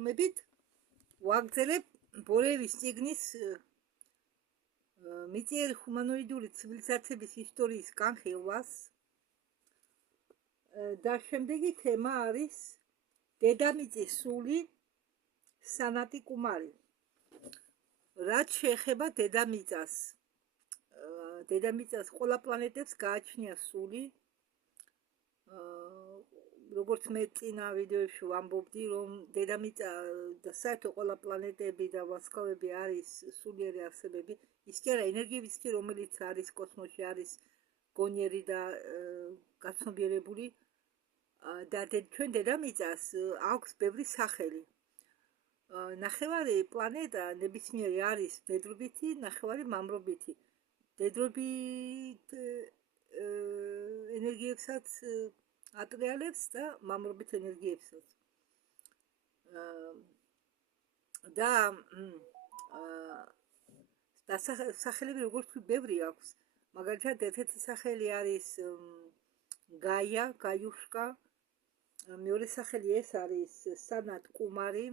მოგესალმებით. ვაგრძელებ ბორევის წიგნის მიწიერი ჰუმანოიდური ცივილიზაციების ისტორიის განხილვას და შემდეგი თემა არის დედამიწის სული სანატი კუმარი. რაც შეეხება დედამიწას, ყველა პლანეტებს გააჩნია სული. როგორც მე წინა ვიდეოებში ვამბობდი, რომ დედამიწა და საერთოდ ყველა პლანეტები და ვარსკვლავები არის სულიერი არსებები, ის კი არა ენერგიების კი, რომელიც არის კოსმოსში, არის გონიერი და გაცნობიერებული და ჩვენ დედამიწას აქვს ბევრი სახელი. ნახევარი პლანეტა ნებისმიერი არის დედრობითი, ნახევარი მამრობითი. დედრობით ენერგიებსაც ატრიალებს და მამრობით ენერგიებსაც. და სახელები როგორც თქვი ბევრი აქვს. მაგალითად ერთ-ერთი სახელი არის გაია, გაიუშკა. მეორე სახელი ეს არის სანატ კუმარი,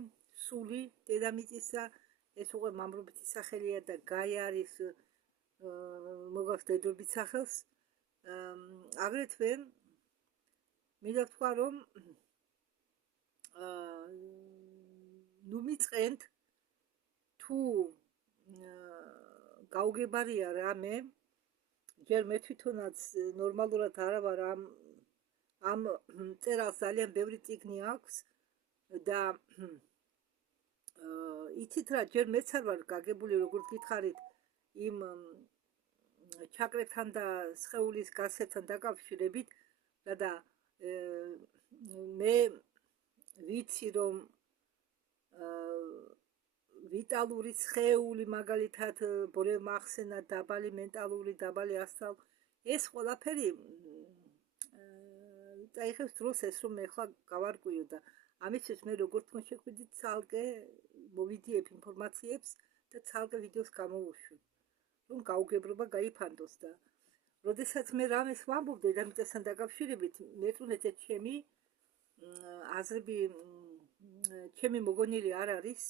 სული დედამიწისა, ეს უკვე მამრობითი სახელია და გაია არის მოგავს დედრობით სახელს. აგრეთვე მინდა ვთქვა, რომ ნუ მიწყენთ თუ გაუგებარია რამე, ჯერ მე თვითონაც ნორმალურად არა ვარ ამ წერალს ძალიან ბევრი წიგნი აქვს და იცით რა, ჯერ მეც არ ვარ გაგებული, როგორც გითხარით, იმ ჩაკრებთან და სხეულის გასცემთან დაკავშირებით და მე ვიცი, რომ ვიტალური სხეული, მაგალითად ბორევმა ახსენა დაბალი მენტალური, დაბალი ასტრალური, ეს ყველაფერი წაიღებს დროს ეს, რომ მე ახლა გავარკვიო და ამისთვის მე როგორც თქვენ შეგვიძლია ცალკე მოვიდიებ ინფორმაციებს და ცალკე ვიდეოს გამოვუშვი, რომ გაუგებრობა გაიფანტოს და როდესაც მე რამეს ვამბობ დედამიწასთან დაკავშირებით, მეტუნეთე ჩემი აზრები, ჩემი მოგონილი არ არის.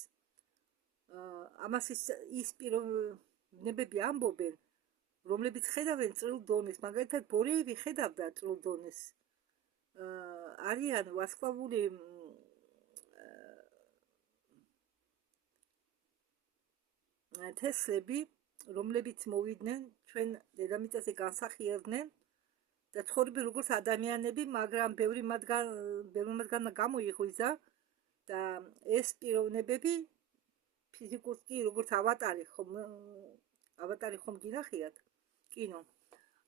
ამას ის პიროვნებები ამბობენ, რომლებიც ხედავენ წრილ დონეს, მაგალითად ბორეევი ხედავდა წრილ დონეს. არიან ვარსკვლავური თესლები, რომლებიც მოვიდნენ ჩვენ დედამიწაზე განსახიერდნენ და ცხოვრობენ როგორც ადამიანები, მაგრამ ბევრი მათგანმა გამოიღვიძა და ეს პიროვნებები ფიზიკურად კი როგორც ავატარი ხომ გინახიათ კინო.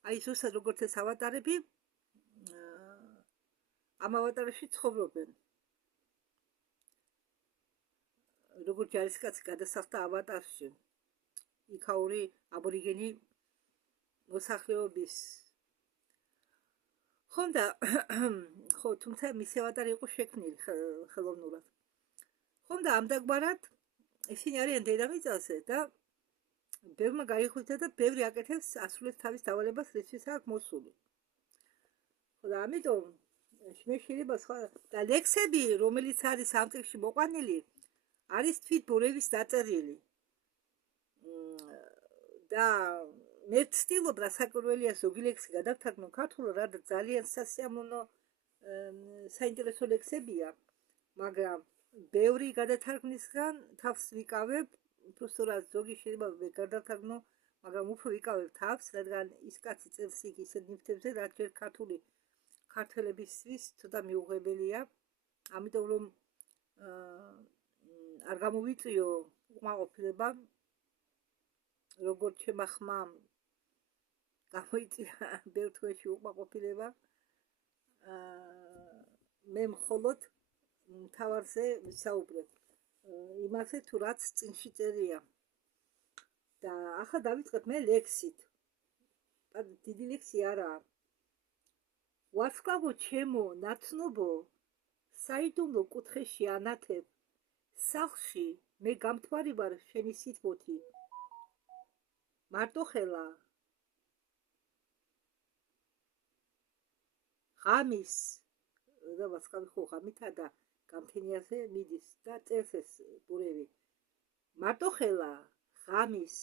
აი ზუსტად როგორც ეს ავატარები ამ ავატარებში ცხოვრობენ. როგორც ჯარისკაცი გადასახლდა ავატარში. იქაური აბორიგენი მოსახლეობის. ხო, თუმცა მისი ავატარი იყო შექმნილი ხელოვნურად. და ამდაგბარად ისინი არიან დედამიწაზე და ბევრმა გაიხვიძა და ბევრი აკეთებს ასრულებს თავის დავალებას, რისთვის აქვს მოსული. და ამიტომ მე შეიძლება სხვა და ლექსები, რომელიც არის ამ წიგნში მოყვანილი, არის თვით ბორევის დაწერილი. და მე ვცდილობ რა საკურველია ზოგი ლექსი გადავთარგმნო ქართულად, რადგან ძალიან სასიამოვნო საინტერესო ლექსებია, მაგრამ ბევრი გადათარგმნისგან თავს ვიკავებ, უბრალოდ ზოგი შეიძლება გადავთარგმნო, მაგრამ უფრო ვიკავებ თავს, რადგან ის კაცი წერს იქ ისეთ ნივთებზე, რაც ჯერ ქართველებისთვის ცოტა მიუღებელია, ამიტომ რომ არ გამოვიწვიო უკმაყოფილება, როგორც ჩემმა ხმამ გამოიწვია ბევრ თვეში უკმაყოფილება, მე მხოლოდ მთავარზე ვისაუბრებ, იმაზე თუ რაც წიგნში წერია. და ახლა დავიწყებ მე ლექსით. დიდი ლექსი არაა. ვარსკვლავო ჩემო, ნაცნობო, საიდუმლო კუთხეში ანათებ, სახლში მე გამთვარი ვარ შენი სითბოთი. მარტოხელა ღამის და ვარსკვლავი ხო ღამითა და გამთენიაზე მიდის და წერს ეს ბურევი. მარტოხელა ღამის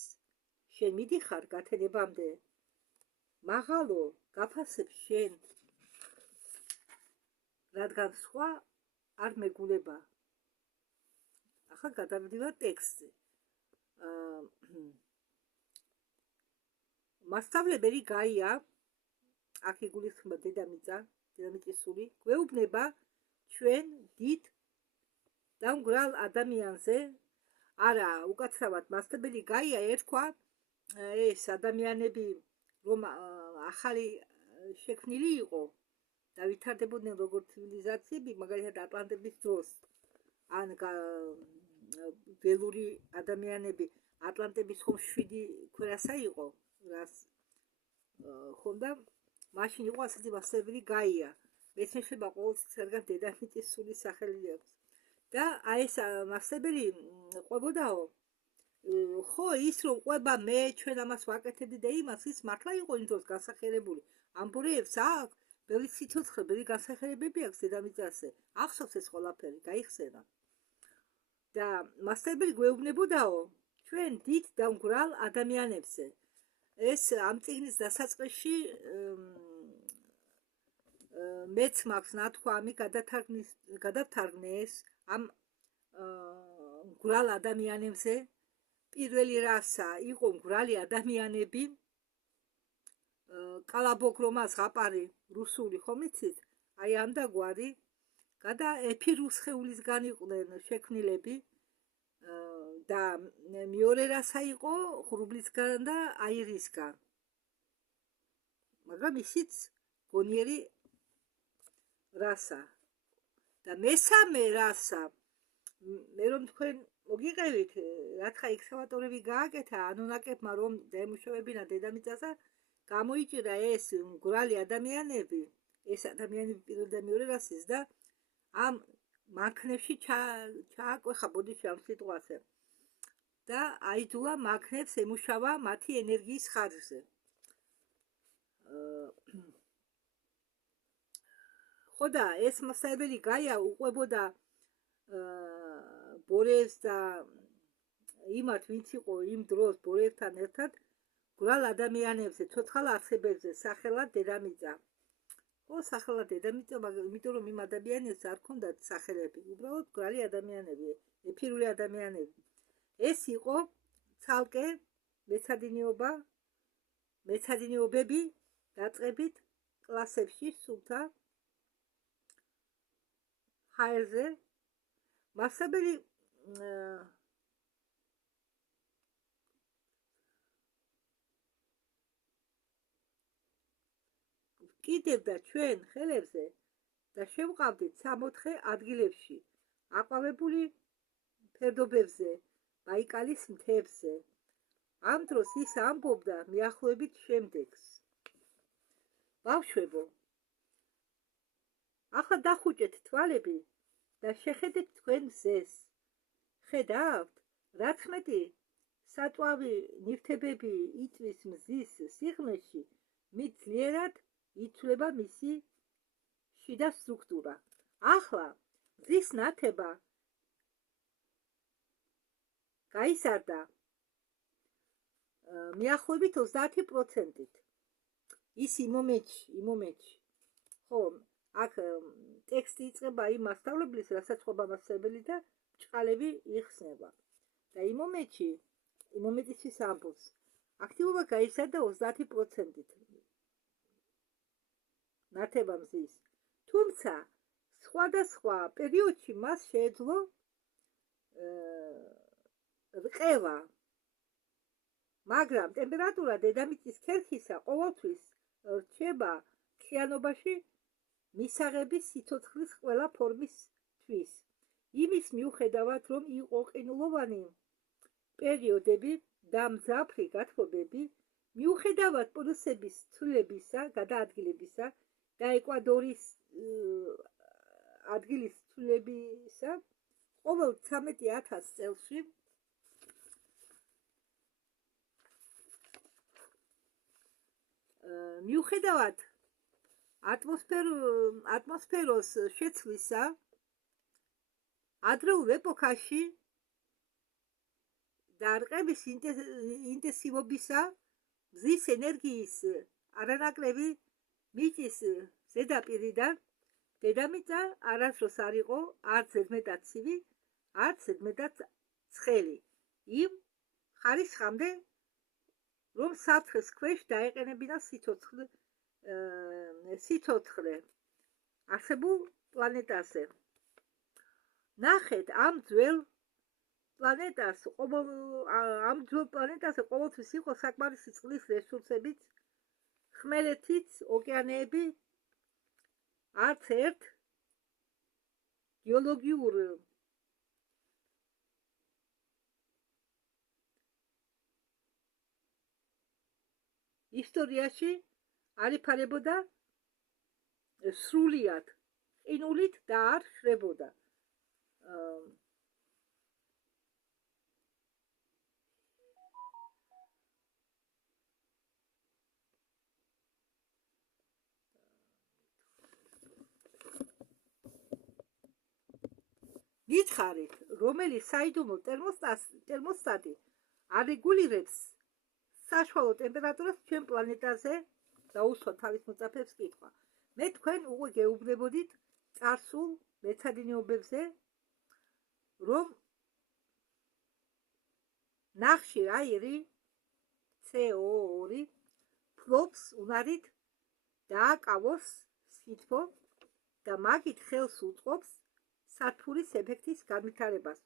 შენ მიდიხარ გათენებამდე, მაღალო გაფასებ შენ, რადგან სხვა არ მეგულება. ახლა გადავდივარ ტექსტზე. მასწავლებელი გაია, აქ იგულისხმება დედამიწის სული, გვეუბნება ჩვენ დიდ და მგრალ ადამიანზე, არა, უკაცრავად მასწავლებელი გაია ერქვა ეს ადამიანები, რომ ახალი შექმნილი იყო და ვითარდებოდნენ როგორც ცივილიზაციები, მაგალითად ატლანტების დროს, ან ველური ადამიანები, ატლანტების ხომ 7 ქვერასა იყო, რას ხონდა, მაშინ იყო ასეთი მასწავლებელი გაია. მეც შეიძლება ყოველთვის რადგან დედამიწის სულის სახელი აქვს. და აი ეს მასწავლებელი ყვებოდაო, ხო ის რომ ყვება მე ჩვენ ამას ვაკეთებდი და იმას, ის მართლა იყო იმ დროს განსახიერებული. ამ ბურეებს აქვს ბევრი სიცოცხლე, ბევრი განსახიერებები აქვს დედამიწაზე. ახსოვს ეს ყველაფერი, გაიხსენა. და მასწავლებელი გვეუბნებოდაო ჩვენ დიდ და მგრალ ადამიანებზე. ეს ამ წიგნის დასაწყისში მეც მაქვს ნათქვამი, გადავთარგმნეს ამ მგრალ ადამიანებზე. პირველი რასა იყო მგრალი ადამიანები, კალაბოგრომას ღაპარი რუსული ხომ იცით? აი ამდაგვარი გადა ეფირულ სხეულისგან იყვნენ შექმნილები და მეორე რასა იყო ღრუბლისგან და აირისგან. მაგრამ ისიც გონიერი რასა. და მესამე რასა, მე რომ თქვენ მოგიყევით, რათხა ექსკავატორები გააკეთა ანუნაკებმა რომ დაემუშავებინა დედამიწაზე, გამოიჭირა ეს მგრალი ადამიანები, ეს ადამიანები პირველ და მეორე რასის და ამ მანქნებში ჩააკვეხა ბოდიში ამ სიტყვაზე და აიძულა მანქნებს ემუშავა მათი ენერგიის ხარჯზე. ხო და ეს მასწავლებელი გაია უყვებოდა ბორევს და იმათ, ვინც იყო იმ დროს ბორევთან ერთად მგრალ ადამიანებზე, ცოცხალ არსებებზე, სახელად დედამიწა. ხო, სახელად დედამიწა, იმიტომ რომ იმ ადამიანებს არ ჰქონდათ სახელები, უბრალოდ მგრალი ადამიანები, ეფირული ადამიანები. ეს იყო ცალკე მეცადინეობები დაწყებით კლასებში, სულთა ჰაერზე. მასწავლებელი კიდევდა ჩვენ ხელებზე და შევყავდით 64 ადგილებში, აყვავებული ფერდობებზე, ბაიკალის მთებზე. ამ დროს ის ამბობდა მიახლოებით შემდეგს. ბავშვებო, ახლა დახუჭეთ თვალები და შეხედეთ თქვენ მზეს. ხედავთ, რაც მეტი საწვავი ნივთებები იწვის მზის სიღრმეში, მით ძლიერად იცვლება მისი შიდა სტრუქტურა. ახლა მზის ნათება გაიზარდა მიახლოებით 30%-ით. ის იმ მომენტში. ხო, აქ ტექსტი იწყება იმ მასწავლებლის, რასაც ყვება მასწავლებელი და ბრჭყალები იხსნება. და იმ მომენტისთვის ამბობს, აქტივობა გაიზარდა 30%-ით. ნათება მზის. თუმცა სხვადასხვა პერიოდში მას შეეძლო რყევა, მაგრამ ტემპერატურა დედამიწის ქერქისა ყოველთვის რჩება მთლიანობაში მისაღების სიცოცხლის ყველა ფორმისთვის. იმის მიუხედავად, რომ იყო ყინულოვანი პერიოდები და მძაფრი გათბობები, მიუხედავად პოლუსების ცვლილებისა, გადაადგილებისა და ეკვადორის ადგილის ცვლილებისა, ყოველ 13,000 წელში მიუხედავად ატმოსფეროს შეცვლისა ადრეულ ეპოქაში დარყების ინტენსივობისა, მზის ენერგიის არანაკლები მიწის ზედაპირიდან დედამიწა არასდროს არ იყო არც ზედმეტად ცივი, არც ზედმეტად ცხელი. იმ ხარისხამდე, რომ საფრთხის ქვეშ დაეყენებინა სიცოცხლე არსებულ პლანეტაზე. ნახეთ, ამ ძველ პლანეტაზე ყოველთვის იყო საკმარისი წყლის რესურსებით, ხმელეთიც, ოკეანეები, არც ერთ გეოლოგიურ ისტორიაში არ იფარებოდა სრულიად ყინულით და არ შრებოდა. გითხარით, რომელი საიდუმლო თერმოსტატი არეგულირებს საშუალო ტემპერატურას ჩვენ პლანეტაზე, დაუსვა თავის მოწაფეებს კითხვა. მე თქვენ უკვე გეუბნებოდით წარსულ მეცადინეობებზე, რომ ნახშირ აირი CO2 ფლობს უნარით დააკავოს სითბო და მაგით ხელს უწყობს სათბურის ეფექტის განვითარებას.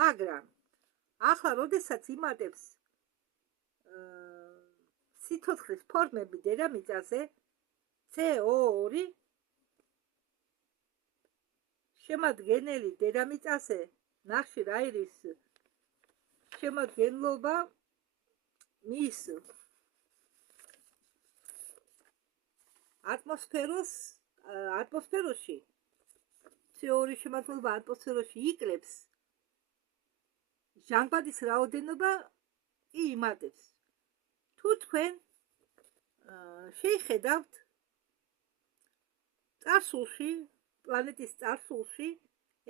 მაგრამ ახლა, როდესაც იმატებს სიცოცხლის ფორმები დედამიწაზე, CO2 შემადგენელი დედამიწაზე ნახშირ აირის შემადგენლობა მის ატმოსფეროში CO2 შემადგენლობა ატმოსფეროში იკლებს, ჟანგბადის რაოდენობა კი იმატებს. თუ თქვენ შეიხედავთ წარსულში, პლანეტის წარსულში,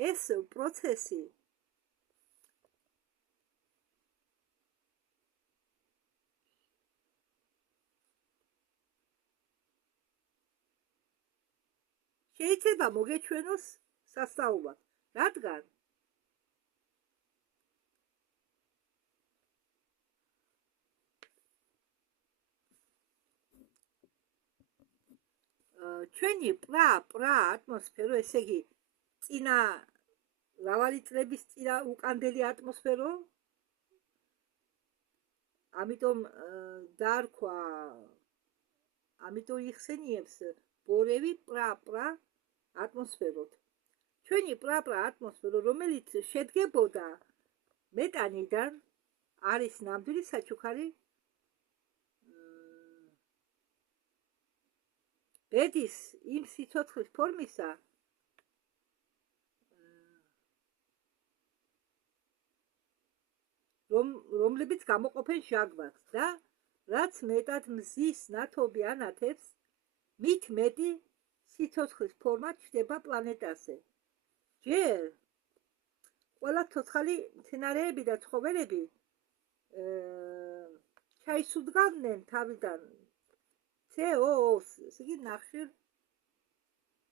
ეს პროცესი შეიძლება მოგეჩვენოს სასწაულად, რადგან ჩვენი პრა ატმოსფერო, ესე იგი წინა მრავალი წლების წინა უკანდელი ატმოსფერო, ამიტომ დაარქვა, ამიტომ იხსენიებს ბორევი პრა ატმოსფეროთ. ჩვენი პრა ატმოსფერო, რომელიც შედგებოდა მეტანიდან, არის ნამდვილი საჩუქარი ბედის იმ სიცოცხლის ფორმისა, რომლებიც გამოყოფენ ჟანგბადს და რაც მეტად მზის ნათობი ანათებს, მით მეტი სიცოცხლის ფორმა ჩნდება პლანეტაზე. ჯერ ყველა ცოცხალი მცენარეები და ცხოველები ჩაისუდგავდნენ თავიდან CO2-ს, ესე იგი ნახშირ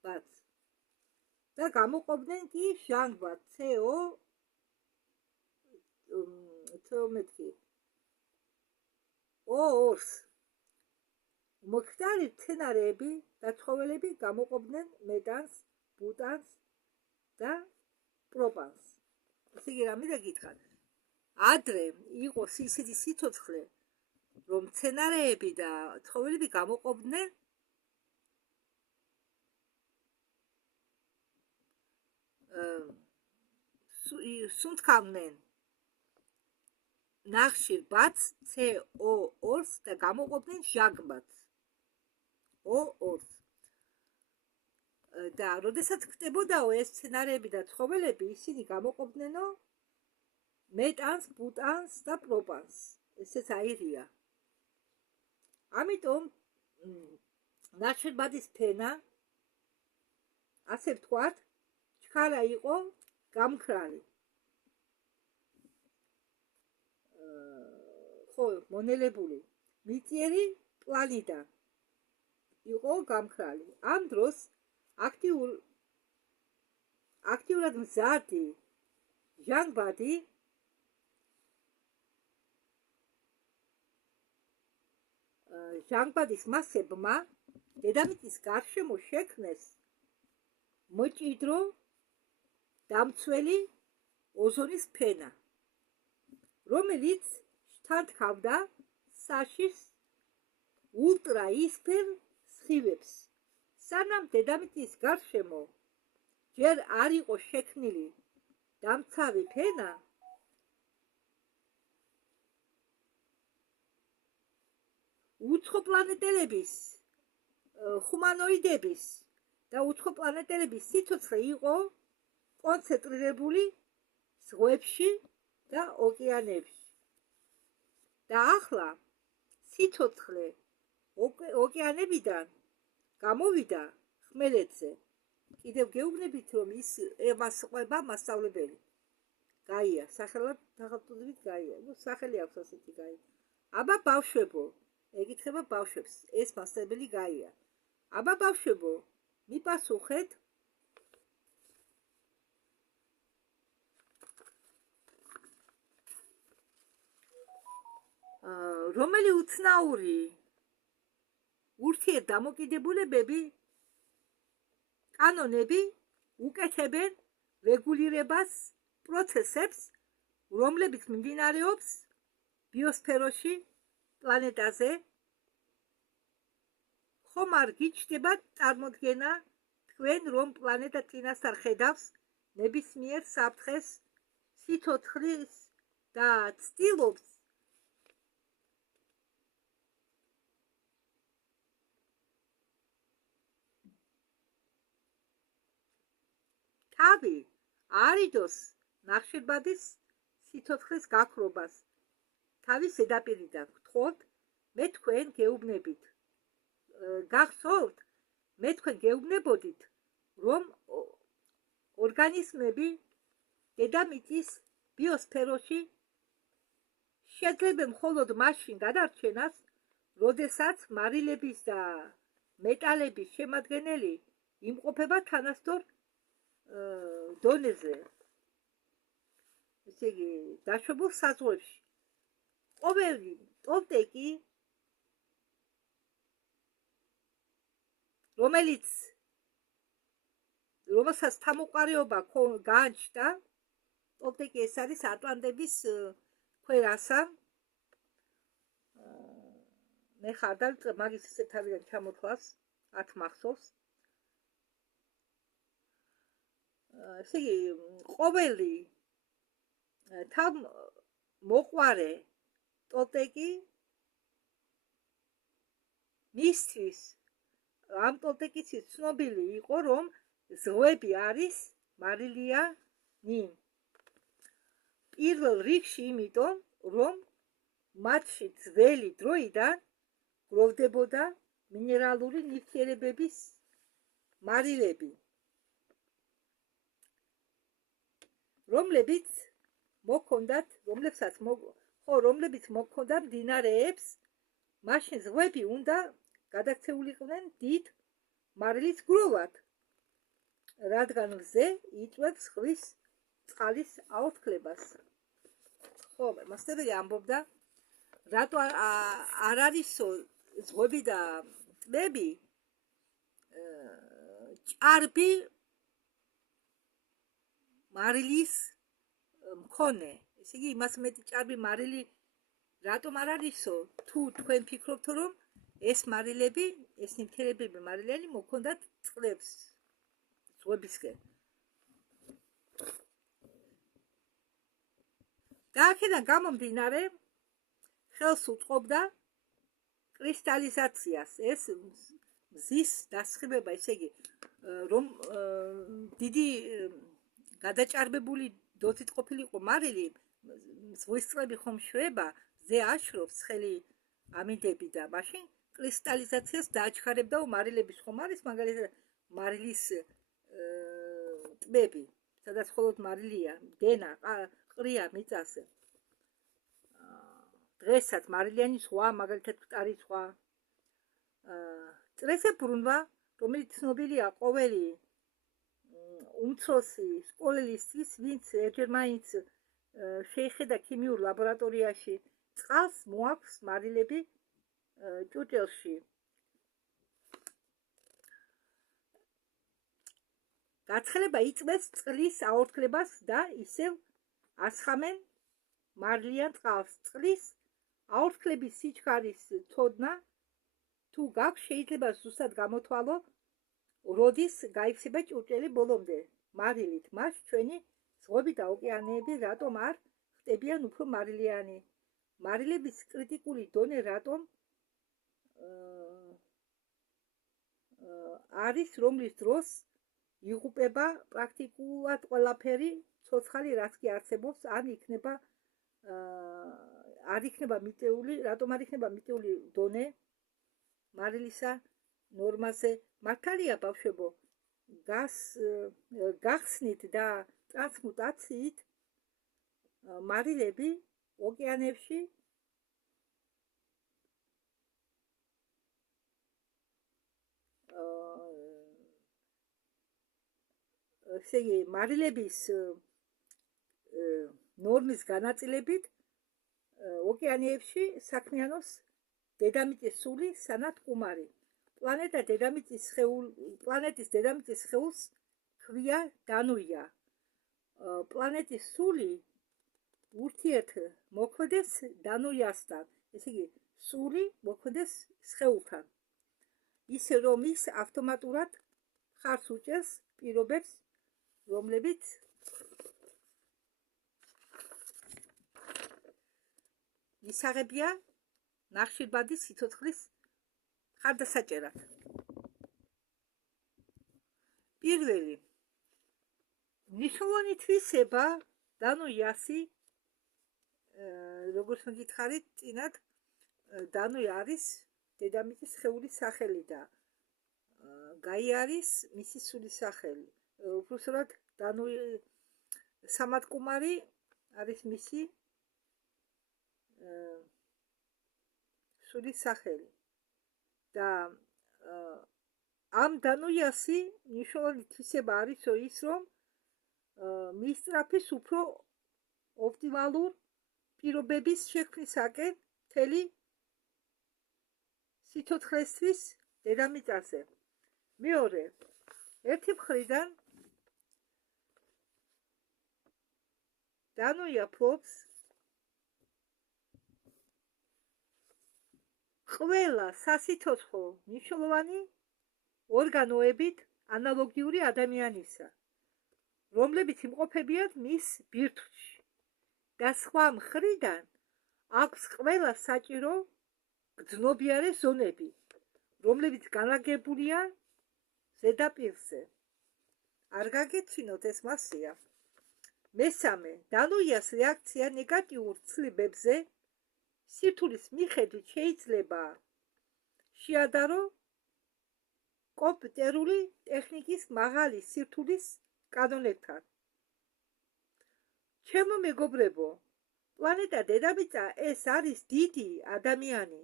ბადს, და გამოყოფდნენ კი ჟანგბადს, CO2-ს. მოხდარი მცენარეები და ცხოველები გამოყოფდნენ მეტანს, ბუტანს და პროპანს. ესე იგი რამე და გითხარ, ადრე იყო ისეთი სიცოცხლე, რომ მცენარეები და ცხოველები გამოყოფდნენ სუნთქავდნენ ნახშირ ბადს, CO2-ს და გამოყოფდნენ ჟანგბადს, O2-ს. და როდესაც ხდებოდაო ეს მცენარეები და ცხოველები, ისინი გამოყოფნენო მეტანს, ბუტანს და პროპანს. ესეც აირია. ამიტომ ნახშირბადის ფენა, ასე ვთქვათ, ჩქარა იყო გამქრალი. ხო, მონელებული მიწიერი პლანიდან იყო გამქრალი. ამ დროს აქტიურად მზარდი ჟანგბადი ჟანგბადის მასებმა დედამიწის გარშემო შექმნეს მჭიდრო დამცველი ოზონის ფენა, რომელიც შთანთქავდა საშიშ ულტრაისფერ სხივებს. სანამ დედამიწის გარშემო ჯერ არ იყო შექმნილი დამცავი ფენა, უცხოპლანეტელების, ჰუმანოიდების და უცხოპლანეტელების სიცოცხლე იყო კონცენტრირებული ზღვებში და ოკეანეებში. და ახლა სიცოცხლე ოკეანებიდან გამოვიდა ხმელეთზე. კიდევ გეუბნებით, რომ ის ევას ყვება მასწავლებელი. გაია, სახელად სახელწოდებით გაია. სახელი აქვს ასეთი გაია. აბა ბავშვებო, ეკითხება ბავშვებს, ეს მასწავლებელი გაია. აბა ბავშვებო, მიპასუხეთ, რომელი უცნაური ურთიერთდამოკიდებულებები კანონები უკეთებენ რეგულირებას პროცესებს, რომლებიც მიმდინარეობს ბიოსფეროში პლანეტაზე. ხომ არ გიჩნდება წარმოდგენა თქვენ, რომ პლანეტა წინასწარ ხედავს ნებისმიერ საფრთხეს სიცოცხლის და ცდილობს თავი არიდოს ნახშირბადის სიცოცხლის გაქრობას თავის ზედაპირიდან. გთხოვთ, მე თქვენ გეუბნებით, გახსოვთ, მე თქვენ გეუბნებოდით, რომ ორგანიზმები დედამიწის ბიოსფეროში შეძლებენ მხოლოდ მაშინ გადარჩენას, როდესაც მარილების და მეტალების შემადგენელი იმყოფება თანასწორ დონეზე, ესე იგი დაშვებულ საზღვრებში. ყოველი ტოლტეკი, რომელსაც თამოყარეობა გააჩნდა, ტოლტეკი ეს არის ატლანტების ქვერასა. მე ხარდალ მაგის ისე თავიდან ჩამოთვლას 10 მახსოვს. ესე იგი, ყოველი თავმოყვარე ტოლტეკი მისთვის ამ ტოლტეკის ცნობილი იყო, რომ ზღვები არის მარილიანი. პირველ რიგში იმიტომ, რომ მათში ძველი დროიდან გროვდებოდა მინერალური ნივთიერებების მარილები, რომლებიც მოქონდა მდინარეებს. მაშინ ზღვები უნდა გადაქცეულიყვნენ დიდ მარილის გროვად, რადგან მზე იწვევს ზღვის წყლის აორთქლებას. ხო, მასწავლებელი ამბობდა, რატო არ არისო ზღვები და ტბები ჭარბი მარილის მქონე. ესე იგი, იმას მეტი ჭარბი მარილი რატომ არ არისო, თუ თქვენ ფიქრობთ, რომ ეს მარილები, ეს ნივთიერებები მარილიანი მოქონდათ წყლებს ზღვებისკენ. და აქედან გამომდინარე, ხელს უწყობდა კრისტალიზაციას. ეს მზის დასხივება, ესე იგი, რომ დიდი გადაჭარბებული დოზით ყოფილიყო მარილი, ზღვის წყლები ხომ შვება, ზე აშრობს ცხელი ამინდები და მაშინ კრისტალიზაციას დააჩქარებდა მარილების. ხომ არის მაგალითად მარილის ტბები, სადაც მხოლოდ მარილია, დენა, ყრია მიწაზე. დღესაც მარილიანი ზღვა, მაგალითად მტარი ზღვა. წრესე ბრუნვა, რომელიც ცნობილია ყოველი უმცროსი სკოლელისთვის, ვინც ერთჯერ მაინც შეიხედა ქიმიურ ლაბორატორიაში, წყალს მოაქვს მარილები ჭურჭელში. გაცხელება იწვევს წყლის აორთქლებას და ისევ ასხამენ მარილიან წყალს. წყლის აორთქლების სიჩქარის ცოდნა თუ გაქვს, შეიძლება ზუსტად გამოთვალო, როდის გაიქცება ჭურჭელი ბოლომდე მარილით. მას ჩვენი ზღვები და ოკეანეები რატომ არ ხდებიან უფრო მარილიანი? მარილების კრიტიკული დონე რატომ არის, რომლის დროს იღუპება პრაქტიკულად ყველაფერი ცოცხალი, რაც კი არსებობს, არ იქნება მიტეული, რატომ არ იქნება მიტეული დონე მარილისა ნორმაზე? მართალია ბავშვებო, გახსნით და ტრანსმუტაციით მარილები ოკეანებში ესე იგი მარილების ნორმის განაწილებით ოკეანეებში საქმიანობს დედამიწის სული სანათ კუმარი. პლანეტის დედამიწის სხეულს ქვია დანუია. პლანეტის სული ურთიერთმოქმედებს დანუიასთან, ესე იგი სული მოქმედებს სხეულთან. ისე რომ ის ავტომატურად ხარს უჭერს პირობებს, რომლებიც ისაღებია ნახშირბადის სიცოცხლის ხარდასაჭერად. პირველი მნიშვნელოვანი თვისება დანუიასი, როგორც მოგითხარით, წინათ დანუია არის დედამიწის სხეულის სახელი და გაია არის მისი სულის სახელი. უпроსტად დანუი სამათკუმარი არის მისი სულის სახელი და ამ დანუიასი მნიშვნელოვანი თვისება არის ის, რომ მისწრაფის უფრო ოპტიმალურ პირობების შექმნისაკენ მთელი სიცოცხლესთვის დედამიწაზე. მეორე, ერთი მხრიდან დანუია ფლობს ყველა სასიცოცხლო მნიშვნელოვანი ორგანოებით ანალოგიური ადამიანისა, რომლებიც იმყოფებიან მის ბირთვში და სხვა მხრიდან აქვს ყველა საჭირო გრძნობიარე ზონები, რომლებიც განლაგებულია ზედაპირზე. არ გაგეცინოთ, ეს მასია. მესამე, დანუიას რეაქცია ნეგატიურ ცვლილებებზე სირთულის მიხედვით შეიძლება შეადარო კომპიუტერული ტექნიკის მაღალი სირთულის კანონებთან. ჩემო მეგობრებო, პლანეტა დედამიწა ეს არის დიდი ადამიანი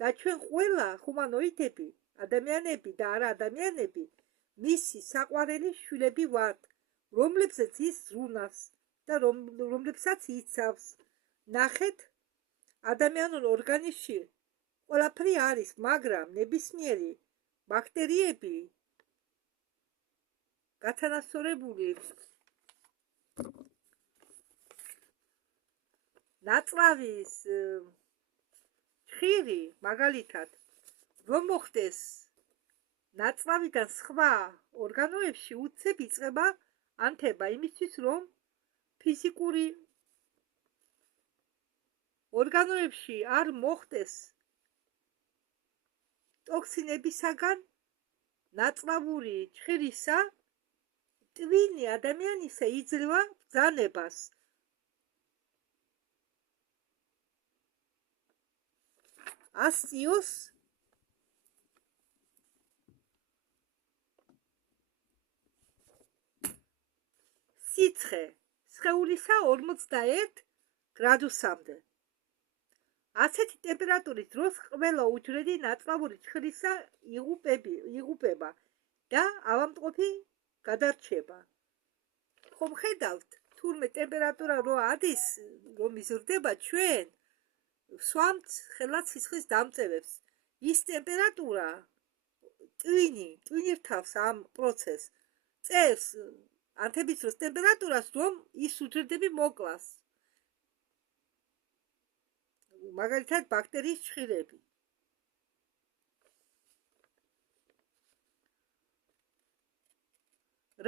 და ჩვენ ყველა ჰუმანოიდები, ადამიანები და არა ადამიანები, მისი საყვარელი შვილები ვართ, რომლებსაც ის ზრუნავს და რომლებსაც იცავს. ნახეთ, ადამიანურ ორგანიზმში ყველაფერი არის, მაგრამ ნებისმიერი ბაქტერიები გათანასწორებული ნაწლავის ხირი, მაგალითად, რომ მოხდეს ნაწლავიდან სხვა ორგანოებში, უცებ იწყება ანთება იმისთვის, რომ ფიზიკური ორგანოებში არ მოხდეს ტოქსინებისაგან ნაწლავური ჭხირისა, ტვინი ადამიანისა იძლევა ბრძანებას. ასტიოს სიცხე სხეულისა 41 გრადუსამდე. ასეთი ტემპერატურის დროს ყველა უჯრედი ნაწლავური ჭხრისა იღუპება და ავადმყოფი გადარჩება. ხომ ხედავთ, თურმე ტემპერატურა რო ადის, რომ იზრდება, ჩვენ ვსვამთ ხელად სიცხის დამწევებს. ის ტემპერატურა ტვინი რთავს ამ პროცესს, წერს ანთების დროს ტემპერატურას, რომ ის უჯრედები მოკლას. მაგალითად ბაქტერიის ჭხირები.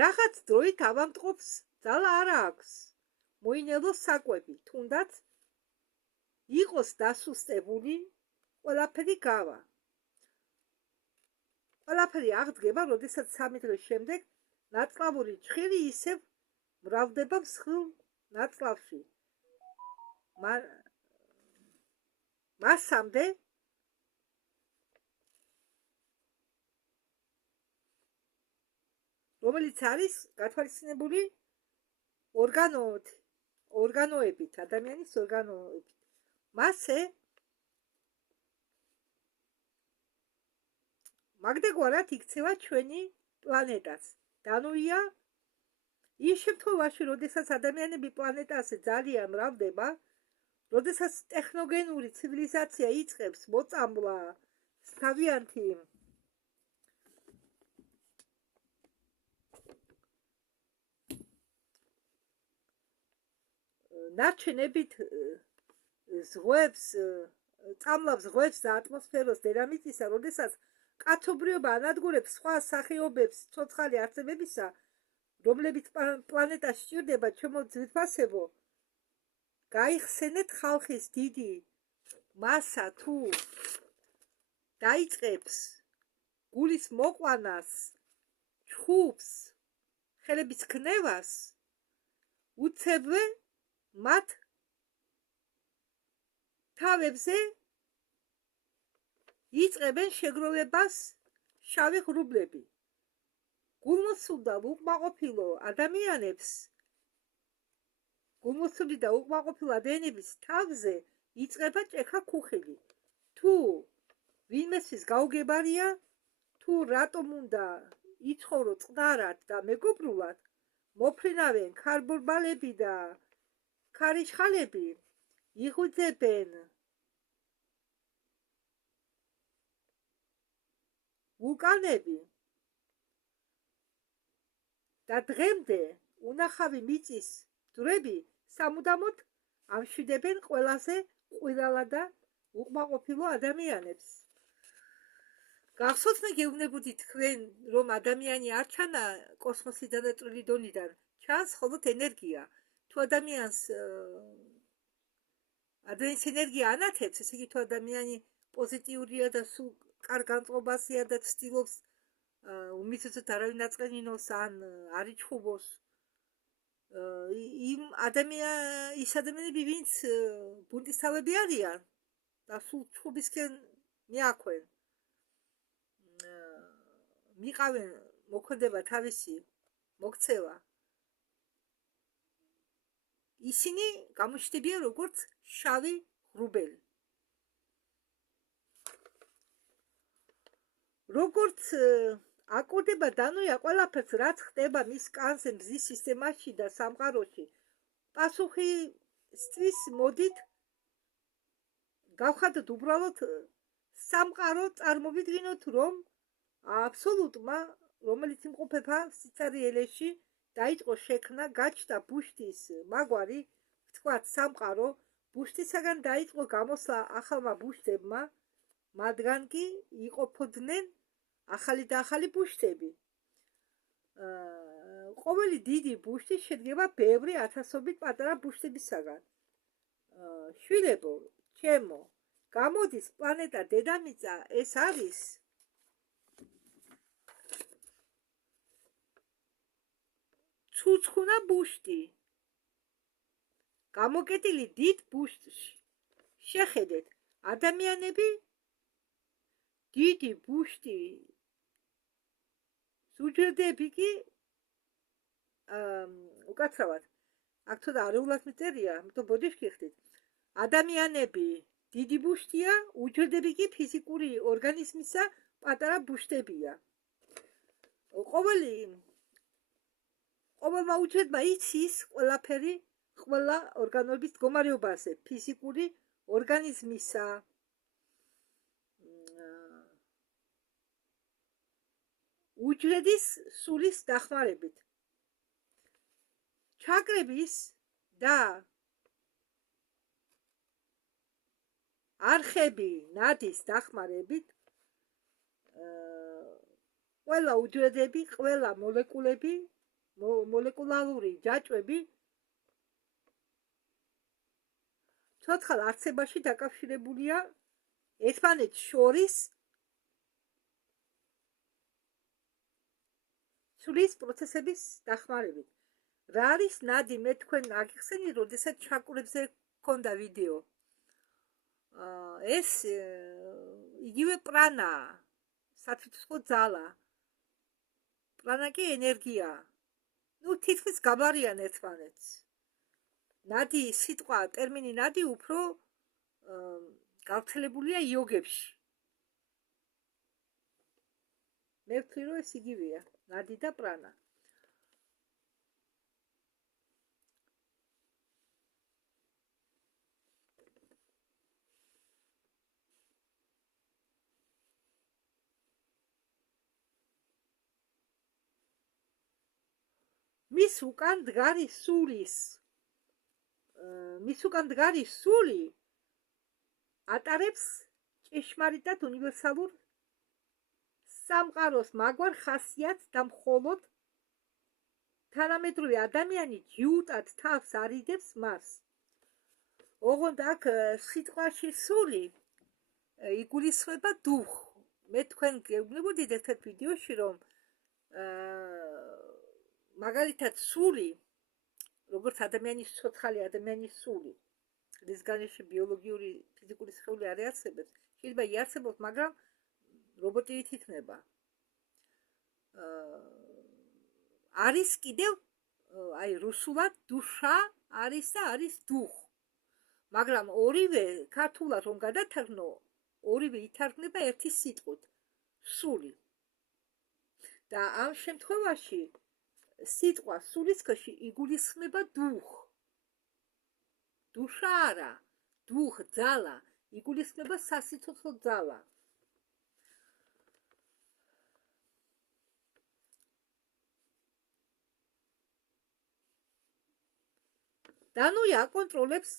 რაღაც დროით ავადმყოფს ძალა არ აქვს მოინელოს საკვები, თუნდაც იყოს დასუსტებული, ყველაფერი გავა. ყველაფერი აღდგება, როდესაც 3 დღის შემდეგ ნაწლავური ჭხირი ისევ მრავლდება მსხვილ ნაწლავში. მასამდე რომელიც არის გათვალისწინებული ორგანოებით, ადამიანის ორგანოებით. მასე მაგდაგვარად იქცევა ჩვენი პლანეტაც. დანუია ის შემთხვევაში, როდესაც ადამიანები პლანეტაზე ძალიან მრავლდება, როდესაც ტექნოგენური ცივილიზაცია იწყებს მოწამვლა თავიანთი ნარჩენებით ზღვებს, წამლავს ზღვებს და ატმოსფეროს დედამიწისა, როდესაც კაცობრიობა ანადგურებს სხვა სახეობებს ცოცხალი არსებებისა, რომლებიც პლანეტას სჭირდება, ჩემო ძვირფასებო, გაიხსენეთ ხალხის დიდი მასა თუ დაიწყებს გულის მოყვანას, ჩხუბს, ხელების ქნევას, უცებვე მათ თავებზე იწყებენ შეგროვებას შავი ღრუბლები. გულმოსული და უკმაყოფილო ადამიანების თავზე იწყება ჭექა ქუხილი. თუ ვინმესთვის გაუგებარია, თუ რატომ უნდა იცხოვრო წყნარად და მეგობრულად, მოფრინავენ ქარბორბალები და ქარიშხალები, იღუძებენ ვულკანები და დღემდე უნახავი მიწის ძვრები სამუდამოდ ამშვიდებენ ყველაზე ყვილალა და უკმაყოფილო ადამიანებს. გახსოვთ, მე გეუბნებოდი თქვენ, რომ ადამიანი არ ჩანა კოსმოსიდან და წვრილი დონიდან, ჩანს მხოლოდ ენერგია. თუ ადამიანის ენერგია ანათებს, ესე იგი თუ ადამიანი პოზიტიურია და სულ კარგ განწყობასია და ცდილობს უმიწესად არავინ აწყენინოს ან არ იჩხუბოს, ის ადამიანები, ვინც ბუნტისთავები არიან და სულ ჩხუბისკენ მიაქვენ, მიყავენ მოქმედება თავისი მოქცევა, ისინი გამოჩნდებიან როგორც შავი ღრუბელი. როგორც აკურდება დანუია ყველაფერს, რაც ხდება მის კანზე, მზის სისტემაში და სამყაროში, პასუხი სცვის, მოდით გავხადოთ უბრალოდ სამყარო, წარმოვიდგინოთ, რომ აბსოლუტმა, რომელიც იმყოფება სიცარიელეში, დაიწყო შექმნა, გაჩნდა ბუშტის მაგვარი, ვთქვათ სამყარო, ბუშტისაგან დაიწყო გამოსვლა ახალმა ბუშტებმა, მათგან კი იყოფოდნენ ახალი და ახალი ბუშტები. ყოველი დიდი ბუშტი შედგება ბევრი ათასობით პატარა ბუშტებისაგან. შვილებო, ჩემო, გამოდის პლანეტა დედამიწა, ეს არის ცუცხვნა ბუშტი, გამოკეტილი დიდ ბუშტში. შეხედეთ, ადამიანები დიდი ბუშტი უჯრედები კი უკაცრავად აქ თუ და არეულად მიწერია, ამიტომ ბოდიშკი ხდით. ადამიანები დიდი ბუშტია, უჯრედები კი ფიზიკური ორგანიზმისა პატარა ბუშტებია. ყოველმა უჯრედმა იცის ყველაფერი ყველა ორგანოების მდგომარეობაზე, ფიზიკური ორგანიზმისა. უჯრედის სულის დახმარებით. ჩაკრების და არხები ნადის დახმარებით ყველა უჯრედები, ყველა მოლეკულები, მოლეკულარული ჯაჭვები ცოცხალ არსებაში დაკავშირებულია ერთმანეთს შორის სულის პროცესების დახმარებით. რა არის ნადი, მე თქვენ აგიხსენით, როდესაც ჩაკრებზე ქონდა ვიდეო. ეს იგივე პრანა, სათვიცხვო ძალა. პრანა კი ენერგია. თითქმის გაბარიან ერთმანეთს. ნადი, სიტყვა, ტერმინი ნადი უფრო გავრცელებულია იოგებში. მე ვთვლი, რომ ეს იგივეა, ნადი და პრანა. მის უკან დგარი სული ატარებს ჭეშმარიტად უნივერსალურ სამყაროს მაგვარ ხასიათს და მხოლოდ თანამედროვე ადამიანი ჯიუტად თავს არიდებს მას. ოღონდ აქ სიტყვაში სული იგულისხმება დუხ. მე თქვენ გეუბნებოდით ერთ ვიდეოში, რომ მაგალითად სული, როგორც ადამიანის ცოცხალი ადამიანის სული, რის განეში ბიოლოგიური, ფიზიკური სხეული არ იარსებებს, შეიძლება იარსებოს, მაგრამ რობოტით იქნება. არის კიდევ, აი რუსულად დუშა არის და არის დუხ. მაგრამ ორივე ქართულად რომ გადათარგმნო, ორივე ითარგმნება ერთი სიტყვით, სული. და ამ შემთხვევაში სიტყვა სულისკოში იგულისხმება დუხ. დუშა არა, დუხ, ძალა, იგულისხმება სასიცოცხლო ძალა. დანუი აკონტროლებს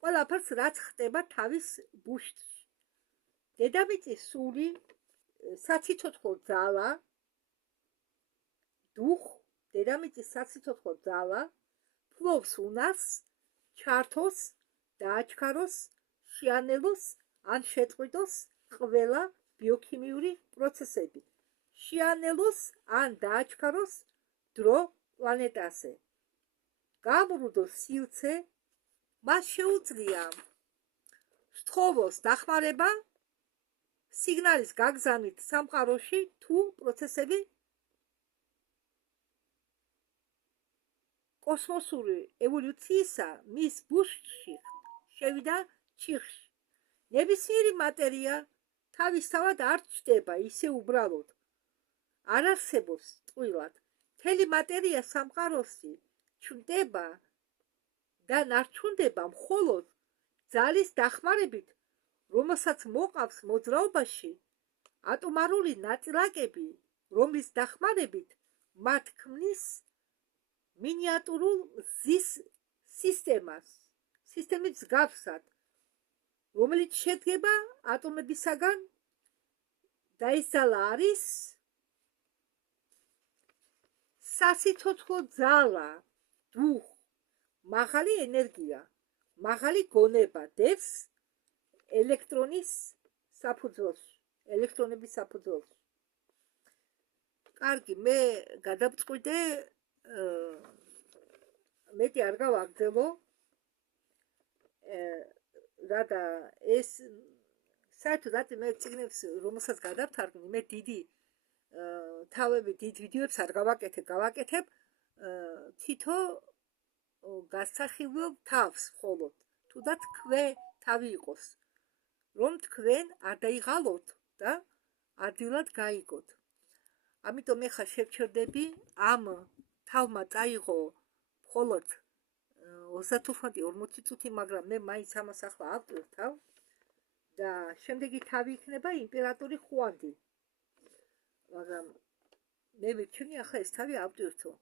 ყველაფერს, რაც ხდება თავის ბუშტში. დედამიწის სული, სასიცოცხლო ძალა, დუხ, დედამიწის სასიცოცხლო ძალა ფლობს უნარს ჩართოს, დააჩქაროს, შეანელოს ან შეწყვიტოს ყველა ბიოქიმიური პროცესები. შეანელოს ან დააჩქაროს დრო პლანეტაზე. გაბრუნოს სივრცე, მას შეუძლია სთხოვოს დახმარება სიგნალის გაგზავნით სამყაროში თუ პროცესები კოსმოსური ევოლუციისა მის ბუშტში შევიდა ჩიხში. ნებისმიერი მატერია თავისთავად არ ჩნდება ისე უბრალოდ. არ არსებობს ტყუილად. მთელი მატერია სამყაროში ჩნდება და ნარჩუნდება მხოლოდ ძალის დახმარებით, რომელსაც მოყავს მოძრაობაში ატომარული ნაწილაკები, რომლის დახმარებით მათ ქმნის მინიატურულ მზის სისტემის მსგავსად, რომელიც შედგება ატომებისაგან და ეს ძალა არის სასიცოცხლო ძალა, დუხ, მაღალი ენერგია, მაღალი გონება დევს ელექტრონების საფუძველში. კარგი, მე გადავწყვიტე მეტი არ გავაგრძელო, რადა ეს საერთოდ მე წიგნებს, რომელსაც გადავთარგმნი, მე დიდი თავები, დიდ ვიდეოებს არ გავაკეთებ, თითო გასახილველ თავს მხოლოდ, თუნდაც თქვენ თავი იყოს, რომ თქვენ არ დაიღალოთ და ადვილად გაიგოთ. ამიტომ ეხლა შევჩერდები ამ თავმა წაიღო მხოლოდ 35-40 წუთი, მაგრამ მე მაინც ამას ახლა ავტვირთავ და შემდეგი თავი იქნება იმპერატორი ხუანდი. მაგრამ მე ვირჩენი ახლა ეს თავი ავტვირთო.